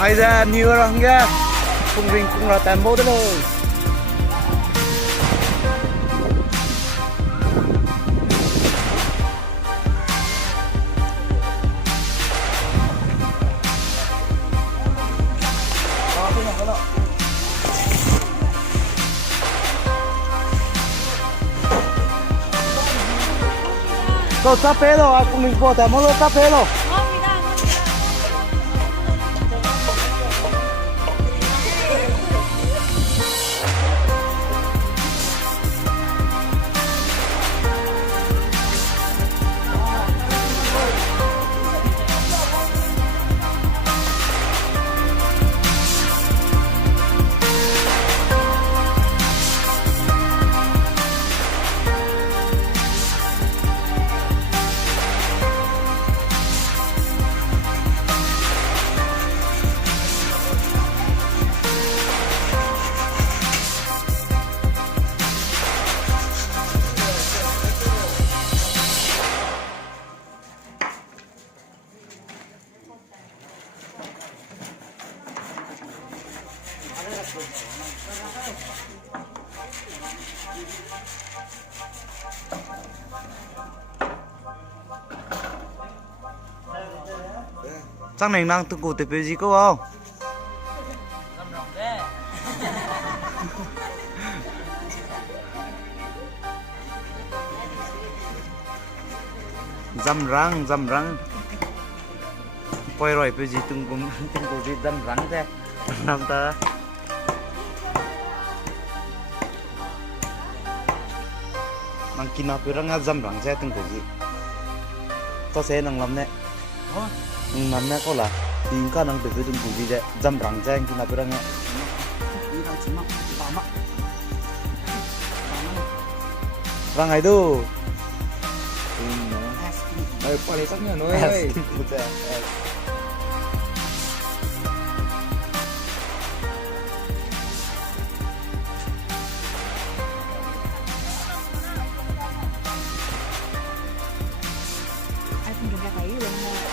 ai ra nhiều rồi nghe cùng rình cùng là tàn bố đó rồi Tôi sắp phê rồi, cùng mình vô tàn bố rồi sắp phê rồi chắc này đang từng cổ tập gì cơ không? Dăm răng quay rồi cái gì từng cổ gì dăm răng thế làm ta mang kina pirang dăm răng thế từng cổ gì có xe năng làm nè làm nè có là tin cả năng được từng cổ gì thế dăm răng thế kina pirang nè răng ai tu Palitannya noy. Ai pun juga kayu yang